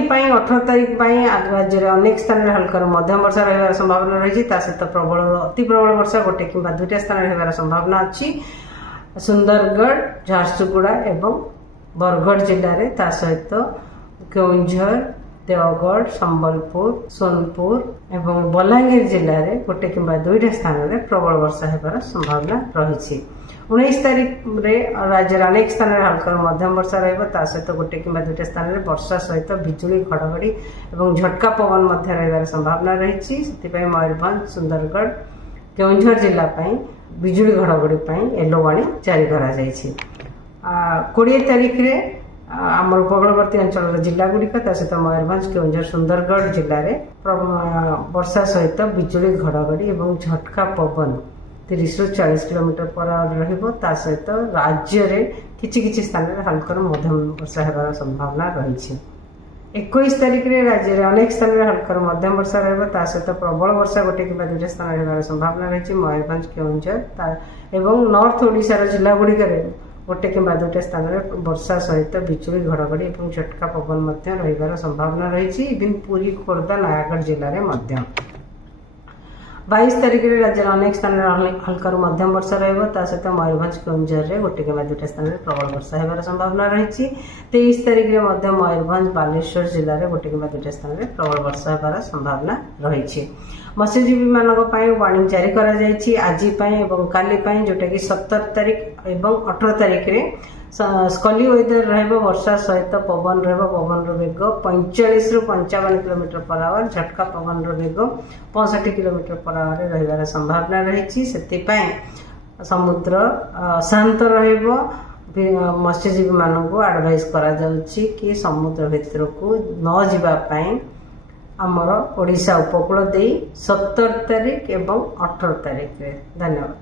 काली 18 तारीख राज्य में अनेक स्थान में हल्का मध्यम वर्षा रही संभावना रही सहित प्रबल अति प्रबल वर्षा गोटे कि 2टा स्थान रही संभावना अच्छी सुंदरगढ़ झारसुगुड़ा एवं बरगढ़ जिले में ता सहित केउंझर देवगढ़ संबलपुर सोनपुर एवं बलांगीर जिले में गोटे कि 2टा स्थान में प्रबल वर्षा होबार संभावना रही 19 तारीख में राज्य अनेक स्थान में हल्का मध्यम वर्षा रहा सहित गोटे कि 2टा स्थान में वर्षा सहित बिजुली घड़घड़ी और झटका पवन रही संभावना रही मयूरभंज सुंदरगढ़ केउंझर जिला बिजुली घड़घड़ी येलो वार्निंग जारी करा 20 तारीख में आम उपकूलवर्ती अंचल जिला गुड़िक सहित मयूरभंज केउंझर सुंदरगढ़ जिले में वर्षा सहित बिजुली घड़घड़ी और झटका पवन 30 ରୁ 40 किलोमीटर पर आवर सहित राज्य में किसी स्थान में हल्का मध्यम वर्षा होबार संभावना रही 21 तारीख में राज्य में अनेक स्थान में हल्का मध्यम वर्षा रहा सहित प्रबल वर्षा गोटे कि 2टा स्थान होबार संभावना रही मयूरभंज केउंझर एवं नॉर्थ ओडिशार जिला गुड़िक गोटे कि 2टा स्थान में वर्षा सहित बिजुली घड़घड़ी और झटका पवन रही संभावना रही इवन पुरी खोर्धा नयागढ़ जिले में 22 तारीख में राज्य अनेक स्थान में हल्का मध्यम वर्षा रहा सहित मयूरभंज केउंझर में गोटे कि 2टा स्थान में प्रबल वर्षा होबार संभावना रही 23 तारीख में मयूरभंज बालेश्वर जिले में गोटे कि 2टा स्थान में प्रबल वर्षा होबार संभावना रही मत्स्यजीवी मानक वार्निंग जारी करा आज काली जोटा कि 17 तारीख और 18 तारीख में स्कली वेदर रहा वर्षा सहित पवन पवन वेग 45 ରୁ 55 किलोमीटर पर आवर झटका पवन वेग 65 किलोमीटर पर आवर रही संभावना रही समुद्र शांत मत्स्यजीवी मानक एडवाइस करा जाउछि कि समुद्र भितर को न जावाई आमर ओडिशा उपकूल दे 17 तारीख एवं 18 तारीख धन्यवाद।